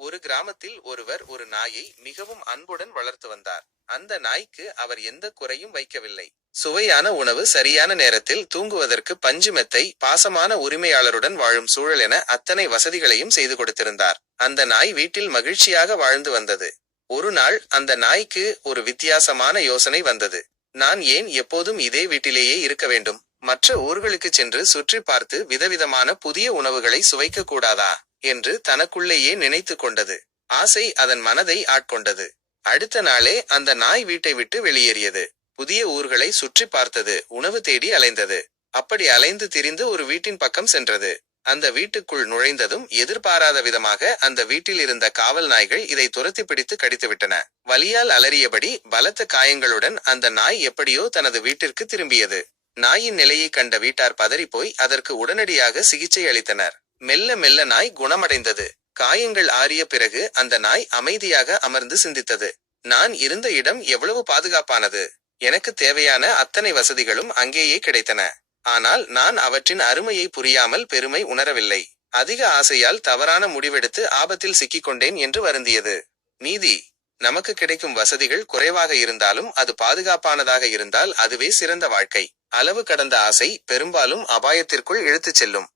ஒரு கிராமத்தில் ஒருவர் ஒரு நாயை மிகவும் அன்புடன் வளர்த்து வந்தார். அந்த நாய்க்கு அவர் எந்த குறையும் வைக்கவில்லை. சுவையான உணவு, சரியான நேரத்தில் தூங்குவதற்கு பஞ்சு மெத்தை, பாசமான உரிமையாளருடன் வாழும் சூழல் என அத்தனை வசதிகளையும் செய்து கொடுத்திருந்தார். அந்த நாய் வீட்டில் மகிழ்ச்சியாக வாழ்ந்து வந்தது. ஒரு நாள் அந்த நாய்க்கு ஒரு வித்தியாசமான யோசனை வந்தது. நான் ஏன் எப்போதும் இதே வீட்டிலேயே இருக்க வேண்டும்? மற்ற ஊர்களுக்கு சென்று சுற்றி பார்த்து விதவிதமான புதிய உணவுகளை சுவைக்க கூடாதா என்று தனக்குள்ளேயே நினைத்து கொண்டது. ஆசை அதன் மனதை ஆட்கொண்டது. அடுத்த நாளே அந்த நாய் வீட்டை விட்டு வெளியேறியது. புதிய ஊர்களை சுற்றி பார்த்தது. உணவு தேடி அலைந்தது. அப்படி அலைந்து திரிந்து ஒரு வீட்டின் பக்கம் சென்றது. அந்த வீட்டுக்குள் நுழைந்ததும் எதிர்பாராத விதமாக அந்த வீட்டில் இருந்த காவல் நாய்கள் இதை துரத்தி பிடித்து கடித்துவிட்டன. வலியால் அலறியபடி பலத்த காயங்களுடன் அந்த நாய் எப்படியோ தனது வீட்டிற்கு திரும்பியது. நாயின் நிலையை கண்ட வீட்டார் பதறிப்போய் அதற்கு உடனடியாக சிகிச்சை அளித்தனர். மெல்ல மெல்ல நாய் குணமடைந்தது. காயங்கள் ஆறிய பிறகு அந்த நாய் அமைதியாக அமர்ந்து சிந்தித்தது. நான் இருந்த இடம் எவ்வளவு பாதுகாப்பானது! எனக்கு தேவையான அத்தனை வசதிகளும் அங்கேயே கிடைத்தன. ஆனால் நான் அவற்றின் அருமையை புரியாமல் பெருமை உணரவில்லை. அதிக ஆசையால் தவறான முடிவெடுத்து ஆபத்தில் சிக்கிக்கொண்டேன் என்று வருந்தியது. நீதி: நமக்கு கிடைக்கும் வசதிகள் குறைவாக இருந்தாலும் அது பாதுகாப்பானதாக இருந்தால் அதுவே சிறந்த வாழ்க்கை. அளவு கடந்த ஆசை பெரும்பாலும் அபாயத்திற்குள் இழுத்துச் செல்லும்.